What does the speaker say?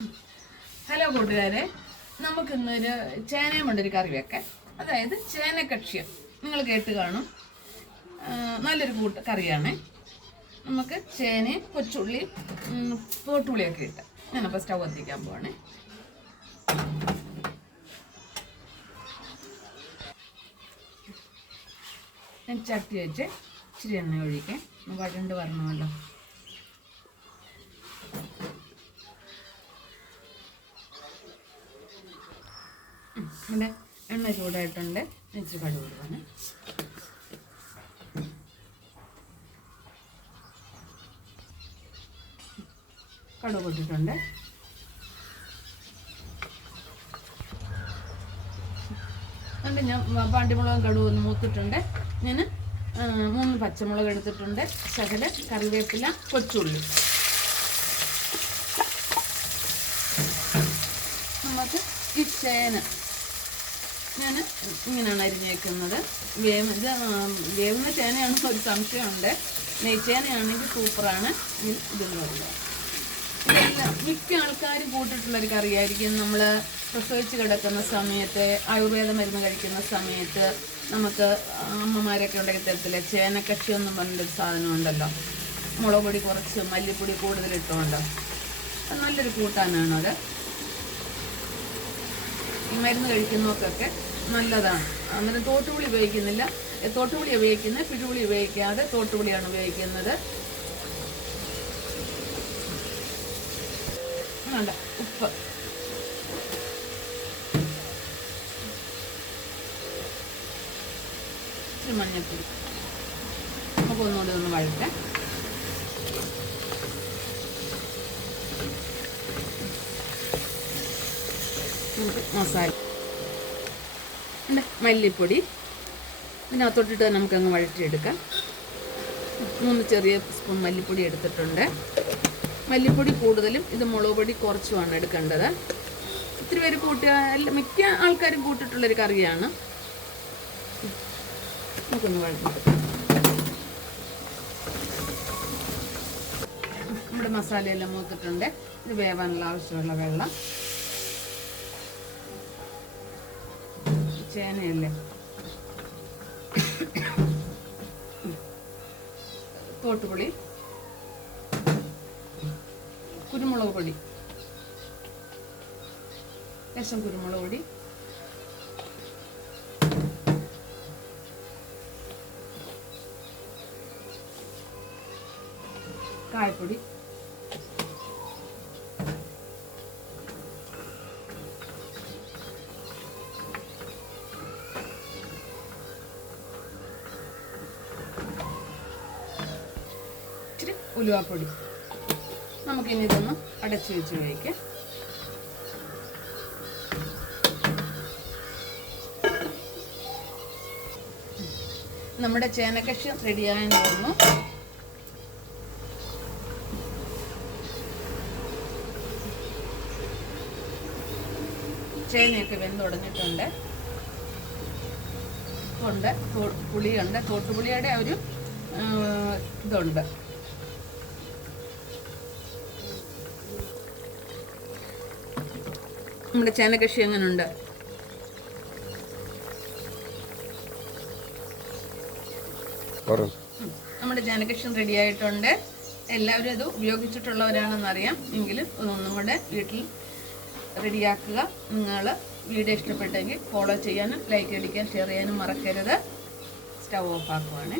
Hello കൂട്ടുകാരെ, നമുക്കിന്നൊരു ചേനയും കൊണ്ടൊരു കറി വെക്കാം. അതായത് ചേനക്കക്ഷ്യം. നിങ്ങൾ കേട്ട് കാണും. നല്ലൊരു കറിയാണ്. നമുക്ക് ചേനയും കൊച്ചുള്ളിയും തോട്ടുള്ളിയൊക്കെ ഇട്ട് ഞാനപ്പോൾ സ്റ്റൗ കത്തിക്കാൻ പോവാണേ. ഞാൻ ചട്ടി വെച്ച് ഇച്ചിരി എണ്ണ ഒഴിക്കാം. വഴണ്ട് വരണമല്ലോ. ഇവിടെ എണ്ണ ചൂടായിട്ടുണ്ട്. ഇച്ചിരി കടുക് ഇടുവാണ്. കടുക് ഇട്ടിട്ടുണ്ട്. അതുകൊണ്ട് ഞാൻ പാണ്ടിമുളകും കടുക് ഒന്ന് മൂത്തിട്ടുണ്ട്. ഞാൻ 3 പച്ചമുളക് എടുത്തിട്ടുണ്ട്. ശകല കറിവേപ്പില, കൊച്ചുള്ളി. നമുക്ക് ഈ ചേന ഞാൻ ഇങ്ങനെയാണ് അരിഞ്ഞേക്കുന്നത്. വേവുന്ന ചേനയാണെന്ന് ഒരു സംശയമുണ്ട്. നെയ്ച്ചേനയാണെങ്കിൽ സൂപ്പറാണ്. ഇതുള്ളത് ഇതെല്ലാം മിക്ക ആൾക്കാരും കൂട്ടിട്ടുള്ളൊരു കറിയായിരിക്കും. നമ്മൾ പ്രസവിച്ച് കിടക്കുന്ന സമയത്ത്, ആയുർവേദ മരുന്ന് കഴിക്കുന്ന സമയത്ത് നമുക്ക് അമ്മമാരൊക്കെ ഉണ്ടാക്കി തരത്തില്ല. ചേനക്കക്ഷി എന്നും പറഞ്ഞൊരു സാധനം ഉണ്ടല്ലോ. മുളക് പൊടി കുറച്ച്, മല്ലിപ്പൊടി കൂടുതലിട്ടുകൊണ്ട് അത് നല്ലൊരു കൂട്ടാനാണ്. അത് ഈ മരുന്ന് കഴിക്കുന്നവർക്കൊക്കെ നല്ലതാണ്. അന്നേരം തോട്ടുപുളി ഉപയോഗിക്കുന്നില്ല. തോട്ടുപുളി ഉപയോഗിക്കുന്നത്, പിഴുപുളി ഉപയോഗിക്കാതെ തോട്ടുപുളിയാണ് ഉപയോഗിക്കുന്നത്. വേണ്ട ഉപ്പ്, ഇച്ചിരി മഞ്ഞൾപ്പൊടി. നമുക്ക് ഒന്നുകൂടി ഒന്ന് വഴറ്റാം. മസാല ഉണ്ട്, മല്ലിപ്പൊടി ഇതിനകത്തോട്ടിട്ട് നമുക്കങ്ങ് വഴറ്റിയെടുക്കാം. 3 ചെറിയ സ്പൂൺ മല്ലിപ്പൊടി എടുത്തിട്ടുണ്ട്. മല്ലിപ്പൊടി കൂടുതലും, ഇത് മുളക് പൊടി കുറച്ചുമാണ് എടുക്കേണ്ടത്. ഇത്തിരി പേര് മിക്ക ആൾക്കാരും കൂട്ടിട്ടുള്ളൊരു കറിയാണ്. നമുക്കൊന്ന് വഴറ്റിയെടുക്കാം. നമ്മുടെ മസാലയെല്ലാം മൂത്തിട്ടുണ്ട്. ഇത് വേവാനുള്ള ആവശ്യമുള്ള വെള്ളം. ചേനയല്ലേ, തോട്ടുപുളി, കുരുമുളക് പൊടി, ലേശം കുരുമുളക് പൊടി, കായപ്പൊടി, ഉലുവാപ്പൊടി. നമുക്കിനി ഇതൊന്ന് അടച്ചു വെച്ച് കഴിക്കാം. നമ്മുടെ ചേനക്കക്ഷി റെഡിയായെന്ന് തോന്നുന്നു. ചേനയൊക്കെ വെന്തുടഞ്ഞിട്ടുണ്ട്. പുളിയുണ്ട്, തോട്ടുപുളിയുടെ ഒരു ഇതുണ്ട്. നമ്മുടെ ചേനക്കക്ഷി എങ്ങനെയുണ്ട്? നമ്മുടെ ചേനക്കക്ഷി റെഡി ആയിട്ടുണ്ട്. എല്ലാവരും അത് ഉപയോഗിച്ചിട്ടുള്ളവരാണെന്നറിയാം. എങ്കിലും ഒന്നും കൂടെ വീട്ടിൽ റെഡിയാക്കുക. നിങ്ങൾ വീഡിയോ ഇഷ്ടപ്പെട്ടെങ്കിൽ ഫോളോ ചെയ്യാനും ലൈക്ക് അടിക്കാൻ, ഷെയർ ചെയ്യാനും മറക്കരുത്. Stove off ആക്കുവാണ്.